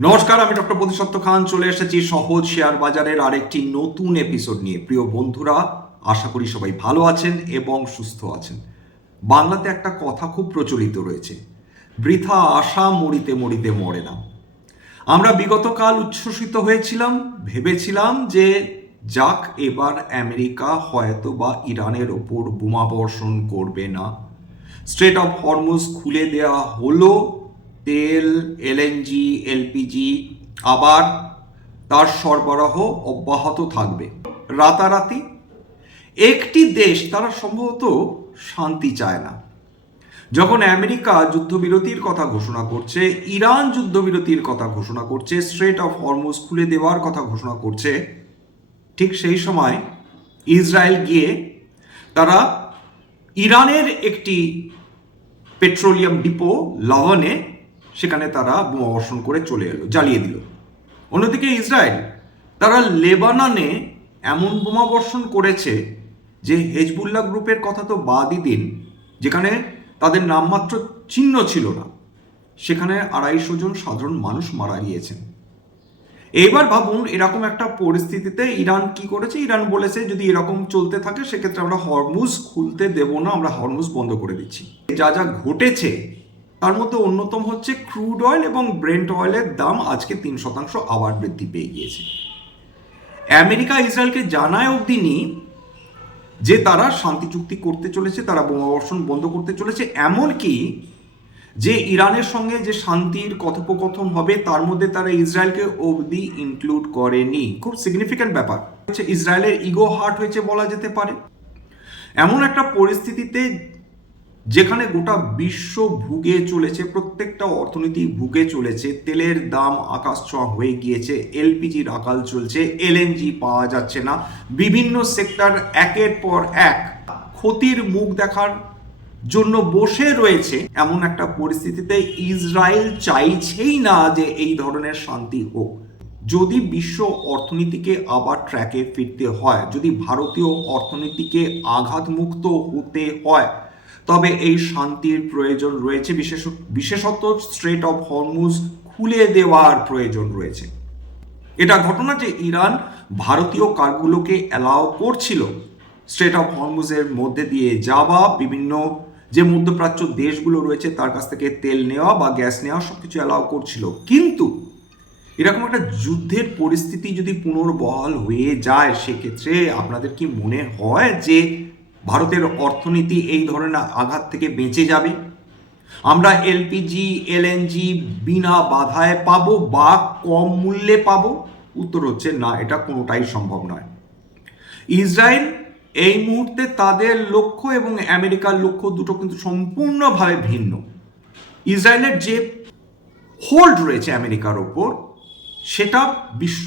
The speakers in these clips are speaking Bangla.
নমস্কার, আমি ডক্টর প্রতিশত্ত খান চলে এসেছি সহজ শেয়ার বাজারের আরেকটি নতুন এপিসোড নিয়ে। প্রিয় বন্ধুরা, আশা করি সবাই ভালো আছেন এবং সুস্থ আছেন। বাংলাতে একটা কথা খুব প্রচলিত রয়েছে, বৃথা আশা মরিতে মরিতে মরে না। আমরা বিগত কাল উচ্ছ্বসিত হয়েছিলাম, ভেবেছিলাম যে যাক, এবার আমেরিকা হয়তো বা ইরানের ওপর বোমা বর্ষণ করবে না। স্ট্রেট অফ হরমুজ খুলে দেওয়া হলো, তেল, এলএনজি, এলপিজি আবার তার সরবরাহ অব্যাহত থাকবে। রাতারাতি একটি দেশ, তারা সম্ভবত শান্তি চায় না। যখন আমেরিকা যুদ্ধবিরতির কথা ঘোষণা করছে, ইরান যুদ্ধবিরতির কথা ঘোষণা করছে, স্ট্রেট অফ হরমুজ খুলে দেওয়ার কথা ঘোষণা করছে, ঠিক সেই সময় ইসরায়েল গিয়ে তারা ইরানের একটি পেট্রোলিয়াম ডিপো লবণে সেখানে তারা বোমা বর্ষণ করে চলে এলো, জ্বালিয়ে দিল। অন্যদিকে ইসরায়েল তারা লেবাননে এমন বোমা বর্ষণ করেছে যে হেজবুল্লাহ গ্রুপের কথা তো বাদই দিন, যেখানে তাদের নামমাত্র চিহ্ন ছিল না, সেখানে 250 জন সাধারণ মানুষ মারা গিয়েছেন। এইবার ভাবুন, এরকম একটা পরিস্থিতিতে ইরান কি করেছে? ইরান বলেছে যদি এরকম চলতে থাকে সেক্ষেত্রে আমরা হরমুজ খুলতে দেব না, আমরা হরমুজ বন্ধ করে দিচ্ছি। যা যা ঘটেছে তার মধ্যে অন্যতম হচ্ছে ক্রুড অয়েল এবং ব্রেন্ট অয়েলের দাম আজকে 3% আবার বৃদ্ধি পেয়ে গিয়েছে। আমেরিকা ইসরায়েলকে জানায় অবধি নি যে তারা শান্তি চুক্তি করতে চলেছে, তারা বোমা বর্ষণ বন্ধ করতে চলেছে, এমনকি যে ইরানের সঙ্গে যে শান্তির কথোপকথন হবে তার মধ্যে তারা ইসরায়েলকে অবধি ইনক্লুড করেনি। খুব সিগনিফিক্যান্ট ব্যাপার হচ্ছে, ইসরায়েলের ইগো হার্ট হয়েছে বলা যেতে পারে। এমন একটা পরিস্থিতিতে যেখানে গোটা বিশ্ব ভুগে চলেছে, প্রত্যেকটা অর্থনীতি ভুগে চলেছে, তেলের দাম আকাশ ছোঁয়া হয়ে গিয়েছে, এলপিজির আকাল চলছে, এলএনজি পাওয়া যাচ্ছে না, বিভিন্ন সেক্টর একের পর এক ক্ষতির মুখ দেখার জন্য বসে রয়েছে। এমন একটা পরিস্থিতিতে ইসরায়েল চাইছেই না যে এই ধরনের শান্তি হোক। যদি বিশ্ব অর্থনীতিকে আবার ট্র্যাকে ফিরতে হয়, যদি ভারতীয় অর্থনীতিকে আঘাতমুক্ত হতে হয়, তবে এই শান্তির প্রয়োজন রয়েছে, বিশেষত স্ট্রেট অফ হরমুজ খুলে দেওয়ার প্রয়োজন রয়েছে। এটা ঘটনা যে ইরান ভারতীয় কারগুলোকে অ্যালাউ করছিল স্ট্রেট অফ হরমুজের মধ্যে দিয়ে যাওয়া, বিভিন্ন যে মধ্যপ্রাচ্য দেশগুলো রয়েছে তার কাছ থেকে তেল নেওয়া বা গ্যাস নেওয়া সবকিছু অ্যালাউ করছিল। কিন্তু এরকম একটা যুদ্ধের পরিস্থিতি যদি পুনর্বহাল হয়ে যায়, সেক্ষেত্রে আপনাদের কি মনে হয় যে ভারতের অর্থনীতি এই ধরনের আঘাত থেকে বেঁচে যাবে? আমরা এলপিজি, এলএনজি বিনা বাধায় পাবো বা কম মূল্যে পাবো? উত্তর হচ্ছে না, এটা কোনোটাই সম্ভব নয়। ইসরায়েল এই মুহূর্তে তাদের লক্ষ্য এবং আমেরিকার লক্ষ্য দুটো কিন্তু সম্পূর্ণভাবে ভিন্ন। ইসরায়েলের যে হোল্ড রয়েছে আমেরিকার ওপর, সেটা বিশ্ব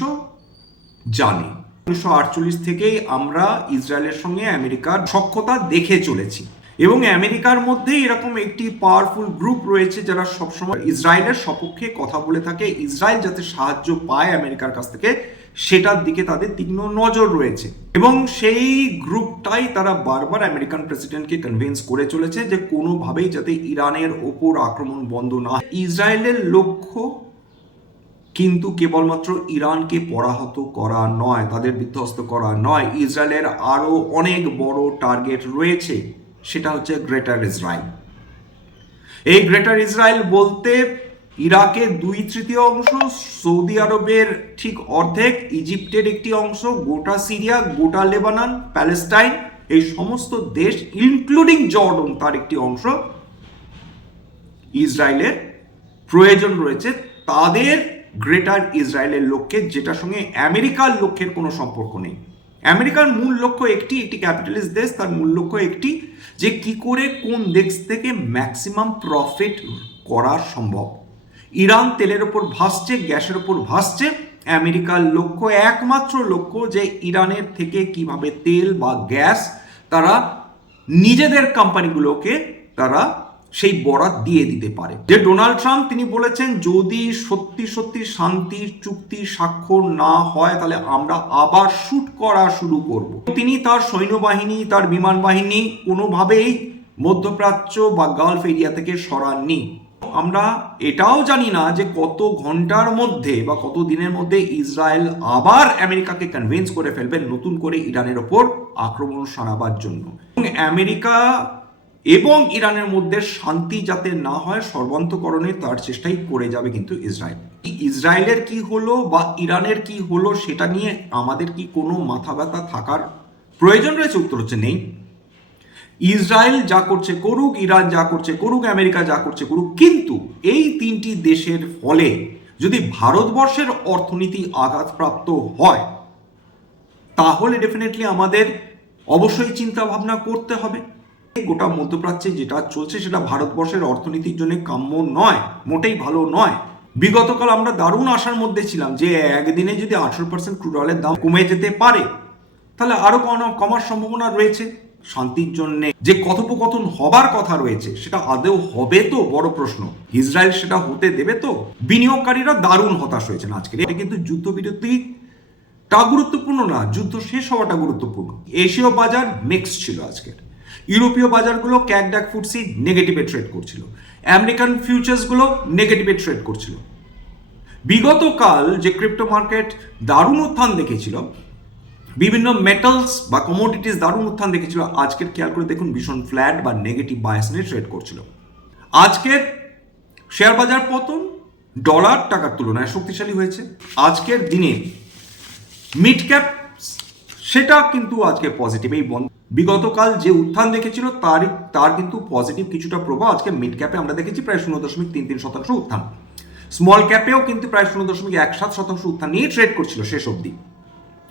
জানে। 1948 থেকেই আমরা ইসরায়েলের সঙ্গে আমেরিকার সখ্যতা দেখে চলেছি এবং আমেরিকার মধ্যে এরকম একটি পাওয়ারফুল গ্রুপ রয়েছে যারা সবসময় ইসরায়েলের সপক্ষে কথা বলে থাকে। ইসরায়েল যাতে সাহায্য পায় আমেরিকার কাছ থেকে, সেটার দিকে তাদের তীক্ষ্ণ নজর রয়েছে এবং সেই গ্রুপটাই তারা বারবার আমেরিকান প্রেসিডেন্টকে কনভিন্স করে চলেছে যে কোনোভাবেই যাতে ইরানের ওপর আক্রমণ বন্ধ না। ইসরায়েলের লক্ষ্য কিন্তু কেবলমাত্র ইরানকে পরাহত করা নয়, তাদের বিধ্বস্ত করা নয়। ইসরায়েলের আরও অনেক বড় টার্গেট রয়েছে, সেটা হচ্ছে গ্রেটার ইসরায়েল। এই গ্রেটার ইসরায়েল বলতে ইরাকের 2/3 অংশ, সৌদি আরবের ঠিক অর্ধেক, ইজিপ্টের একটি অংশ, গোটা সিরিয়া, গোটা লেবানন, প্যালেস্টাইন, এই সমস্ত দেশ ইনক্লুডিং জর্ডন তার একটি অংশ ইসরায়েলের প্রয়োজন রয়েছে তাদের গ্রেটার ইসরায়েলের লক্ষ্যে, যেটার সঙ্গে আমেরিকার লক্ষ্যের কোনো সম্পর্ক নেই। আমেরিকার মূল লক্ষ্য একটি ক্যাপিটালিস্ট দেশ, তার মূল লক্ষ্য একটি, যে কি করে কোন দেশ থেকে ম্যাক্সিমাম প্রফিট করা সম্ভব। ইরান তেলের ওপর ভাসছে, গ্যাসের ওপর ভাসছে, আমেরিকার লক্ষ্য, একমাত্র লক্ষ্য, যে ইরানের থেকে কিভাবে তেল বা গ্যাস তারা নিজেদের কোম্পানিগুলোকে তারা সেই বরাত দিয়ে দিতে পারে। যে ডোনাল্ড ট্রাম্প তিনি বলেছেন যদি সত্যি সত্যি শান্তি চুক্তি স্বাক্ষর না হয় তাহলে আমরা আবার শুট করা শুরু করব। তিনি তার সৈন্যবাহিনী, তার বিমান বাহিনী কোনোভাবেই মধ্যপ্রাচ্য বা গালফ এরিয়া থেকে সরাননি। আমরা এটাও জানি না যে কত ঘন্টার মধ্যে বা কত দিনের মধ্যে ইসরায়েল আবার আমেরিকাকে কনভিন্স করে ফেলবে নতুন করে ইরানের ওপর আক্রমণ সারাবার জন্য। এবং আমেরিকা এবং ইরানের মধ্যে শান্তি যাতে না হয় সর্বান্তকরণে তার চেষ্টাই করে যাবে কিন্তু ইসরায়েল। ইসরায়েলের কি হলো বা ইরানের কি হলো সেটা নিয়ে আমাদের কি কোনো মাথা ব্যথা থাকার প্রয়োজন রয়েছে? উত্তর হচ্ছে নেই। ইসরায়েল যা করছে করুক, ইরান যা করছে করুক, আমেরিকা যা করছে করুক, কিন্তু এই তিনটি দেশের ফলে যদি ভারতবর্ষের অর্থনীতি আঘাতপ্রাপ্ত হয় তাহলে ডেফিনেটলি আমাদের অবশ্যই চিন্তা ভাবনা করতে হবে। গোটা মধ্যপ্রাচ্যে যেটা চলছে সেটা ভারতবর্ষের অর্থনীতির জন্য কাম্য নয়, মোটেই ভালো নয়। বিগতকাল আমরা দারুণ আশার মধ্যে ছিলাম যে একদিনে যদি 18% ক্রুড অয়েলের দাম কমে যেতে পারে তাহলে আরো কমার সম্ভাবনা রয়েছে। শান্তির জন্য যে কথোপকথন হবার কথা রয়েছে সেটা আদৌ হবে তো বড় প্রশ্ন। ইসরায়েল সেটা হতে দেবে তো? বিনিয়োগকারীরা দারুণ হতাশ হয়েছেন আজকের। এটা কিন্তু যুদ্ধবিরতিটা গুরুত্বপূর্ণ না, যুদ্ধ শেষ হওয়াটা গুরুত্বপূর্ণ। এশীয় বাজার মিক্স ছিল আজকের। ইউরোপীয় বাজারগুলো ক্যাকডাক ফুটসি নেগেটিভে ট্রেড করছিল, আমেরিকান ফিউচার্সগুলো নেগেটিভে ট্রেড করছিল। বিগতকাল যে ক্রিপ্টো মার্কেট দারুণ উত্থান দেখেছিল, বিভিন্ন মেটালস বা কমোডিটিস দারুণ উত্থান দেখেছিল, আজকের খেয়াল করে দেখুন ভীষণ ফ্ল্যাট বা নেগেটিভ বায়াস নিয়ে ট্রেড করছিল। আজকের শেয়ার বাজার পতন ডলার টাকার তুলনায় শক্তিশালী হয়েছে। আজকের দিনে মিড ক্যাপ সেটা কিন্তু আজকে পজিটিভ। এই বিগতকাল যে উত্থান দেখেছিল তার কিন্তু পজিটিভ কিছুটা প্রভাব আজকে মিড ক্যাপে আমরা দেখেছি, প্রায় 0.33% উত্থান। স্মল ক্যাপেও কিন্তু প্রায় 0.17% উত্থান নিয়ে ট্রেড করছিল শেষ অবধি।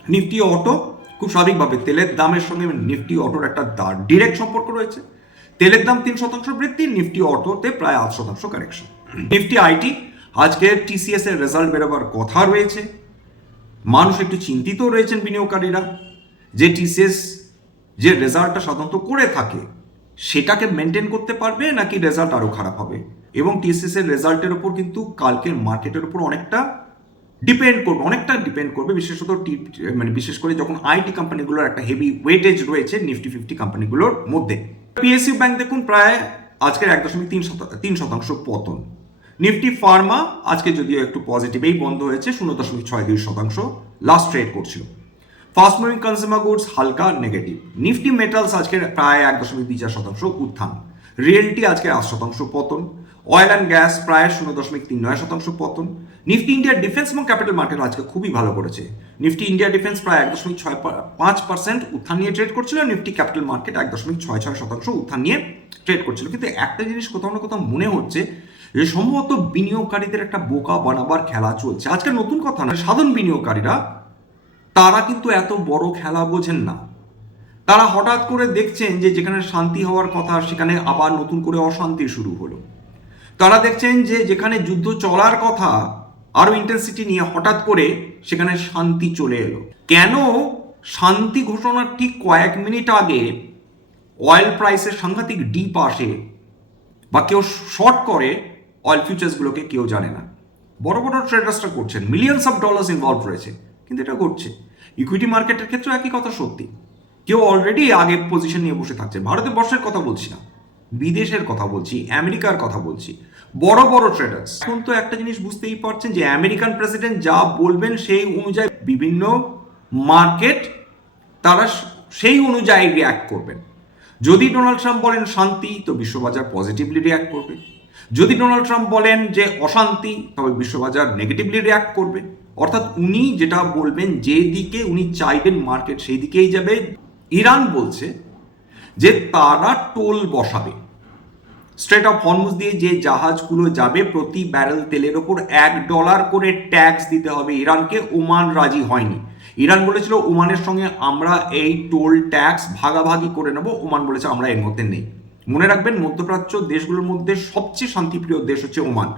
নিফটি অটো খুব স্বাভাবিকভাবে তেলের দামের সঙ্গে নিফটি অটোর একটা ডিরেক্ট সম্পর্ক রয়েছে। তেলের দাম 3% বৃদ্ধি, নিফটি অটোতে প্রায় 8% কারেকশন। নিফটি আইটি আজকে টিসিএস এর রেজাল্ট বেরোবার কথা রয়েছে, মানুষ একটু চিন্তিত রয়েছেন বিনিয়োগকারীরা যে টিসিএস যে রেজাল্টটা সাধারণত করে থাকে সেটাকে মেনটেন করতে পারবে নাকি রেজাল্ট আরো খারাপ হবে। এবং টিসিএস এর রেজাল্টের উপর কিন্তু কালকের মার্কেটের উপর অনেকটা ডিপেন্ড করবে, বিশেষ করে যখন আইটি কোম্পানিগুলোর একটা হেভি ওয়েটেজ রয়েছে নিফটি 50 কোম্পানিগুলোর মধ্যে। পিএসইউ ব্যাংক দেখুন প্রায় আজকের 1.3% পতন। নিফটি ফার্মা আজকে যদিও একটু পজিটিভেই বন্ধ হয়েছে, 0.62% লাস্ট ট্রেড করছিল। ফাস্ট মুভিং কনজিউমার গুডস হালকা নেগেটিভ। নিফটি মেটালস আজকে প্রায় 1.24% উত্থান। রিয়েলটি আজকে 8% পতন। অয়েল অ্যান্ড গ্যাস প্রায় 0.39% পতন। নিফটি ইন্ডিয়া ডিফেন্স এবং ক্যাপিটাল মার্কেট আজকে খুবই ভালো করেছে। নিফটি ইন্ডিয়া ডিফেন্স প্রায় 1.65% উত্থান নিয়ে ট্রেড করছিল, নিফটি ক্যাপিটাল মার্কেট 1.66% উত্থান নিয়ে ট্রেড করছিল। কিন্তু একটা জিনিস কোথাও না কোথাও মনে হচ্ছে যে সম্ভবত বিনিয়োগকারীদের একটা বোকা বানাবার খেলা চলছে। আজকে নতুন কথা না, সাধারণ বিনিয়োগকারীরা তারা কিন্তু এত বড় খেলা বোঝেন না। তারা হঠাৎ করে দেখছেন যে যেখানে শান্তি হওয়ার কথা সেখানে আবার নতুন করে অশান্তি শুরু হলো। তারা দেখছেন যে যেখানে যুদ্ধ চলার কথা আরো ইন্টেন্সিটি নিয়ে হঠাৎ করে সেখানে শান্তি চলে এলো। কেন শান্তি ঘোষণার ঠিক কয়েক মিনিট আগে অয়েল প্রাইসের সাংঘাতিক ডিপ আসে বা কেউ শর্ট করে অয়েল ফিউচার্সগুলোকে কেউ জানে না। বড় বড় ট্রেডার্সরা করছেন, মিলিয়নস অফ ডলার্স ইনভলভ রয়েছে, কিন্তু এটা ঘটছে। ইকুইটি মার্কেটের ক্ষেত্রে একই কথা সত্যি, কেউ অলরেডি আগে পজিশন নিয়ে বসে থাকছে। ভারতবর্ষের কথা বলছি না, বিদেশের কথা বলছি, আমেরিকার কথা বলছি, বড় বড় ট্রেডার্স। এখন তো একটা জিনিস বুঝতেই পারছেন যে আমেরিকান প্রেসিডেন্ট যা বলবেন সেই অনুযায়ী বিভিন্ন মার্কেট তারা সেই অনুযায়ী রিয়াক্ট করবেন। যদি ডোনাল্ড ট্রাম্প বলেন শান্তি তো বিশ্ববাজার পজিটিভলি রিয়াক্ট করবে, যদি ডোনাল্ড ট্রাম্প বলেন যে অশান্তি তবে বিশ্ববাজার নেগেটিভলি রিয়াক্ট করবে। অর্থাৎ উনি যেটা বলবেন, যে দিকে উনি চাইবেন মার্কেট সেই দিকেই যাবে। ইরান বলছে যে তারা টোল বসাবে, স্ট্রেট অফ হরমুজ দিয়ে যে জাহাজগুলো যাবে প্রতি ব্যারেল তেলের ওপর $1 করে ট্যাক্স দিতে হবে ইরানকে। ওমান রাজি হয়নি। ইরান বলেছিল ওমানের সঙ্গে আমরা এই টোল ট্যাক্স ভাগাভাগি করে নেব, ওমান বলেছে আমরা এর মধ্যে নেই। মনে রাখবেন মধ্যপ্রাচ্য দেশগুলোর মধ্যে সবচেয়ে শান্তিপ্রিয় দেশ হচ্ছে ওমান।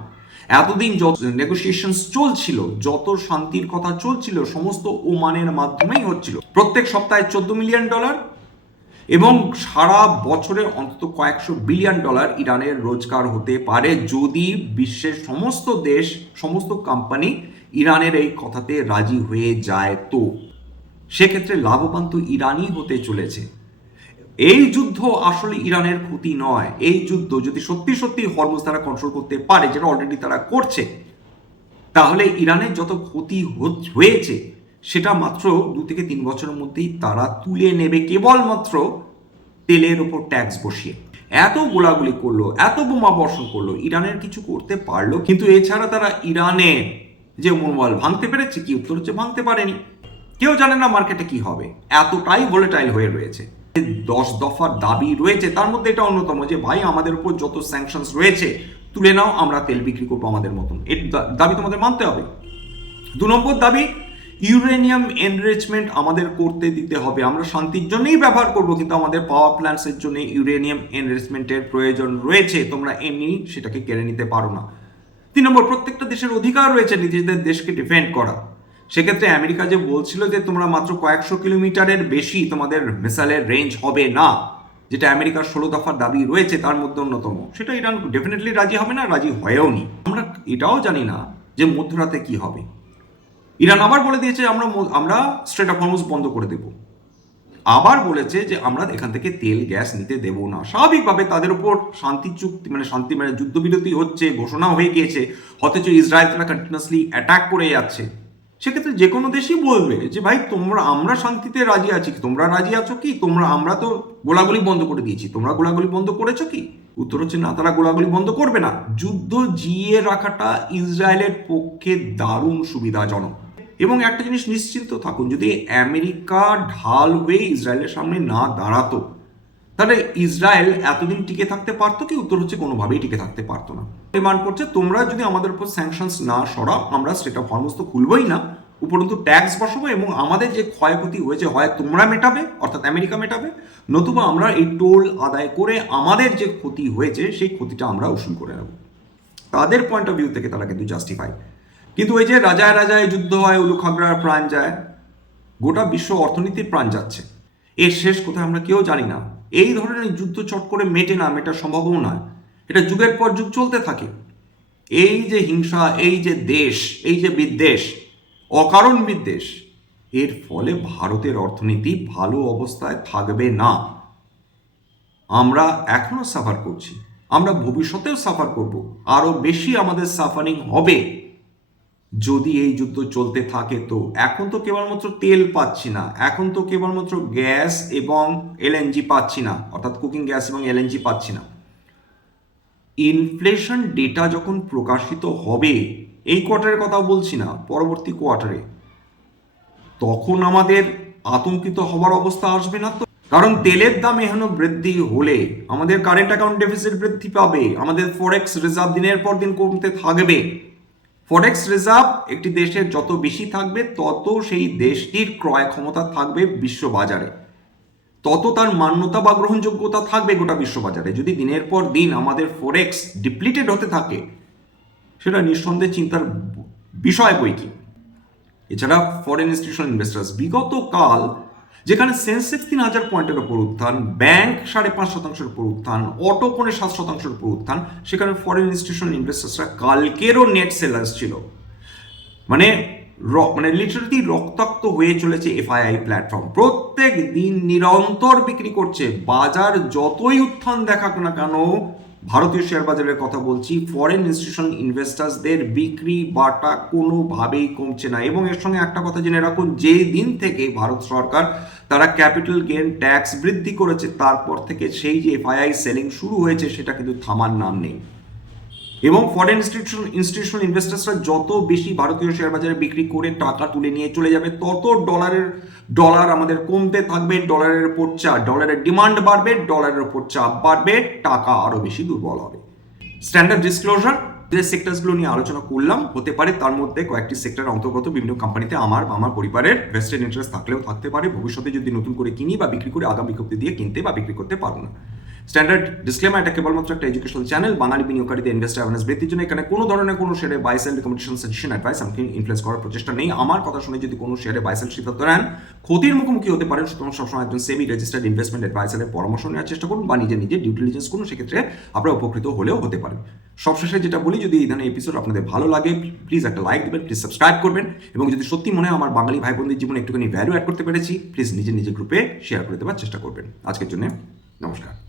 এতদিন যত নেগোসিয়েশন চলছিল, যত শান্তির কথা চলছিল সমস্ত ওমানের মাধ্যমেই হচ্ছিল। প্রত্যেক সপ্তাহে $14 মিলিয়ন এবং সারা বছরে অন্তত কয়েকশো বিলিয়ন ডলার ইরানের রোজগার হতে পারে যদি বিশ্বের সমস্ত দেশ, সমস্ত কোম্পানি ইরানের এই কথাতে রাজি হয়ে যায়। তো সেক্ষেত্রে লাভবান তো ইরানই হতে চলেছে। এই যুদ্ধ আসলে ইরানের ক্ষতি নয়। এই যুদ্ধ যদি সত্যি সত্যি হরমুজ তারা কন্ট্রোল করতে পারে, যেটা অলরেডি তারা করছে, তাহলে ইরানের যত ক্ষতি হয়েছে সেটা মাত্র 2 থেকে 3 বছরের মধ্যেই তারা তুলে নেবে, কেবলমাত্র তেলের ওপর ট্যাক্স বসিয়ে। এত গোলাগুলি করলো, এত বোমা বর্ষণ করলো, ইরানের কিছু করতে পারলো? কিন্তু এছাড়া তারা ইরানের যে মনোবল ভাঙতে পেরেছে কি? উত্তর হচ্ছে ভাঙতে পারেনি। কেউ জানে না মার্কেটে কি হবে, এতটাই ভোলেটাইল হয়ে রয়েছে। 10 দফার দাবি রয়েছে, তার মধ্যে এটা অন্যতম যে ভাই আমাদের উপর যত স্যাংশনস রয়েছে তুলে নাও, আমরা তেল বিক্রি করবো আমাদের মতন। এর দাবি তোমাদের মানতে হবে। 2 নম্বর দাবি, ইউরেনিয়াম এনরিচমেন্ট আমাদের করতে দিতে হবে। আমরা শান্তির জন্যই ব্যবহার করব, কিন্তু আমাদের পাওয়ার প্ল্যান্টসের জন্য ইউরেনিয়াম এনরিচমেন্টের প্রয়োজন রয়েছে, তোমরা এমনি সেটাকে কেড়ে নিতে পারো না। 3 নম্বর, প্রত্যেকটা দেশের অধিকার রয়েছে নিজেদের দেশকে ডিফেন্ড করা। সেক্ষেত্রে আমেরিকা যে বলছিল যে তোমরা মাত্র কয়েকশো কিলোমিটারের বেশি তোমাদের মিসাইলের রেঞ্জ হবে না, যেটা আমেরিকার 16 দফার দাবি রয়েছে তার মধ্যে অন্যতম, সেটা ইরান ডেফিনেটলি রাজি হবে না, রাজি হয়েও নি। আমরা এটাও জানি না যে মধ্যরাতে কি হবে। ইরান আবার বলে দিয়েছে আমরা স্ট্রেট অফ হরমুজ বন্ধ করে দেব। আবার বলেছে যে আমরা এখান থেকে তেল গ্যাস নিতে দেব না। স্বাভাবিকভাবে তাদের উপর শান্তি চুক্তি মানে যুদ্ধবিরতি হচ্ছে, ঘোষণা হয়ে গিয়েছে, অথচ ইসরায়েল তারা কন্টিনিউয়াসলি অ্যাটাক করে যাচ্ছে। সেক্ষেত্রে যে কোনো দেশই বলবে যে ভাই আমরা শান্তিতে রাজি আছি, তোমরা রাজি আছো কি? আমরা তো গোলাগুলি বন্ধ করে দিয়েছি, তোমরা গোলাগুলি বন্ধ করেছো কি? উত্তর হচ্ছে না, তারা গোলাগুলি বন্ধ করবে না। যুদ্ধ জিয়ে রাখাটা ইসরায়েলের পক্ষে দারুণ সুবিধাজনক। এবং একটা জিনিস নিশ্চিন্ত থাকুন, যদি আমেরিকা ঢাল হয়ে ইসরায়েলের সামনে না দাঁড়াতো, তাহলে ইসরায়েল এতদিন টিকে থাকতে পারতো কি? উত্তর হচ্ছে কোনোভাবেই টিকে থাকতে পারতো না। ডিমান্ড করছে তোমরা যদি আমাদের উপর স্যাংশনস না সরাও, আমরা স্ট্রেট অফ হরমুজ তো খুলবই না, উপরন্তু ট্যাক্স বসাবো, এবং আমাদের যে ক্ষয়ক্ষতি হয়েছে হয় তোমরা মেটাবে, অর্থাৎ আমেরিকা মেটাবে, নতুবা আমরা এই টোল আদায় করে আমাদের যে ক্ষতি হয়েছে সেই ক্ষতিটা আমরা উসুল করে নেব। তাদের পয়েন্ট অফ ভিউ থেকে তারা কিন্তু জাস্টিফাই। কিন্তু ওই যে রাজায় রাজায় যুদ্ধ হয়, উলু খাগড়ার প্রাণ যায়, গোটা বিশ্ব অর্থনীতির প্রাণ যাচ্ছে। এর শেষ কোথায় আমরা কেউ জানি না। এই ধরনের যুদ্ধ চট করে মেটে না, মেটা সম্ভবও নয়। এটা যুগের পর যুগ চলতে থাকে। এই যে হিংসা, এই যে দেশ, এই যে বিদ্বেষ, অকারণ বিদ্বেষ, এর ফলে ভারতের অর্থনীতি ভালো অবস্থায় থাকবে না। আমরা এখনো সাফার করছি, আমরা ভবিষ্যতেও সাফার করব, আরো বেশি আমাদের সাফারিং হবে যদি এই যুদ্ধ চলতে থাকে। তো এখন তো কেবলমাত্র তেল পাচ্ছি না, এখন তো কেবলমাত্র গ্যাস এবং এলএনজি পাচ্ছি না, অর্থাৎ কুকিং গ্যাস এবং এলএনজি পাচ্ছি না। ইনফ্লেশন ডেটা যখন প্রকাশিত হবে, এই কোয়ার্টারের কথা বলছি না, পরবর্তী কোয়ার্টারে, তখন আমাদের আতঙ্কিত হবার অবস্থা আসবে না তো? কারণ তেলের দাম এখনো বৃদ্ধি হলে আমাদের কারেন্ট অ্যাকাউন্ট ডেফিসিট বৃদ্ধি পাবে, আমাদের ফরেক্স রিজার্ভ দিনের পর দিন কমতে থাকবে। ফরেক্স রিজার্ভ একটি দেশের যত বেশি থাকবে, তত সেই দেশটির ক্রয় ক্ষমতা থাকবে বিশ্ববাজারে, তত তার মান্যতা বা গ্রহণযোগ্যতা থাকবে গোটা বিশ্ববাজারে। যদি দিনের পর দিন আমাদের ফরেক্স ডিপ্লিটেড হতে থাকে, সেটা নিঃসন্দেহে চিন্তার বিষয় বই কি। এছাড়া ফরেন ইনস্টিটিউশনাল ইনভেস্টার্স বিগত কাল, যেখানে সেন্সেক্স 3000 পয়েন্টের উপর উত্থান, ব্যাংক 5.5%-এর উপর উত্থান, অটো 7%-এর উপর উত্থান, সেখানে ফরেন ইনস্টিটিউশনাল ইনভেস্টার্সরা কালকেরও নেট সেলার্স ছিল। মানে লিটারালি রক্তাক্ত হয়ে চলেছে এফআইআই প্ল্যাটফর্ম, প্রত্যেক দিন নিরন্তর বিক্রি করছে। বাজার যতই উত্থান দেখাক না কেন, ভারতীয় শেয়ার বাজারের কথা বলছি, ফরেন ইনস্টিটিউশনাল ইনভেস্টার্সদের বিক্রি বাটা কোনোভাবেই কমছে না। এবং এর সঙ্গে একটা কথা জেনে রাখুন, যে দিন থেকে ভারত সরকার তারা ক্যাপিটাল গেইন ট্যাক্স বৃদ্ধি করেছে, তারপর থেকে সেই যে এফআইআই সেলিং শুরু হয়েছে, সেটা কিন্তু থামার নাম নেই। এবং ফরেন ইনস্টিটিউশনাল ইনভেস্টার্সরা যত বেশি ভারতীয় শেয়ার বাজারে বিক্রি করে টাকা তুলে নিয়ে চলে যাবে, তত ডলার আমাদের কমতে থাকবে, ডলারের ডিমান্ড বাড়বে, ডলারের উপর চাপ বাড়বে, টাকা আরো বেশি দুর্বল হবে। স্ট্যান্ডার্ড ডিসক্লোজার যে সেক্টরসগুলো নিয়ে আলোচনা করলাম, হতে পারে তার মধ্যে কয়েকটি সেক্টর অন্তর্গত বিভিন্ন কোম্পানিতে আমার পরিবারের ভেস্টেড ইন্টারেস্ট থাকলেও থাকতে পারে। ভবিষ্যতে যদি নতুন করে কিনি বা বিক্রি করে আগাম বিজ্ঞপ্তি দিয়ে কিনতে বা বিক্রি করতে পারবো না। স্ট্যান্ডার্ড ডিসক্লেমার, এটা কেবলমাত্র একটা এডুকেশনাল চ্যানেল। বাঙালি বিনিয়োগকারীদের ইনভেস্টার অ্যাওয়ারনেস বৃদ্ধির জন্য এখানে কোনো ধরনের কোনো শেয়ারে buy sell recommendation, suggestion, advice আমাকে ইনফ্লুয়েন্স করার প্রচেষ্টা নেই। আমার কথা শুনে যদি কোনো শেয়ারে বাই সেল সিদ্ধান্ত নেন, ক্ষতির মুখোমুখি হতে পারেন। সুতরাং সবসময় একজন সেবি রেজিস্টার্ড ইনভেস্টমেন্ট অ্যাডভাইসারের পরামর্শ নেওয়ার চেষ্টা করুন বা নিজে ডিউ ডিলিজেন্স করুন, সেক্ষেত্রে আপনারা উপকৃত হলেও হতে পারেন। সবশেষে যেটা বলি, যদি এই ধরনের এপিসোড আপনাদের ভালো লাগে প্লিজ একটা লাইক দেবেন, প্লিজ সাবস্ক্রাইব করবেন, এবং যদি সত্যি মনে হয় আমার বাঙালি ভাই বোনদের জীবনে একটুখানি ভ্যালু অ্যাড করতে পেরেছি প্লিজ নিজের গ্রুপে শেয়ার করে দেওয়ার চেষ্টা করবেন। আজকের জন্য নমস্কার।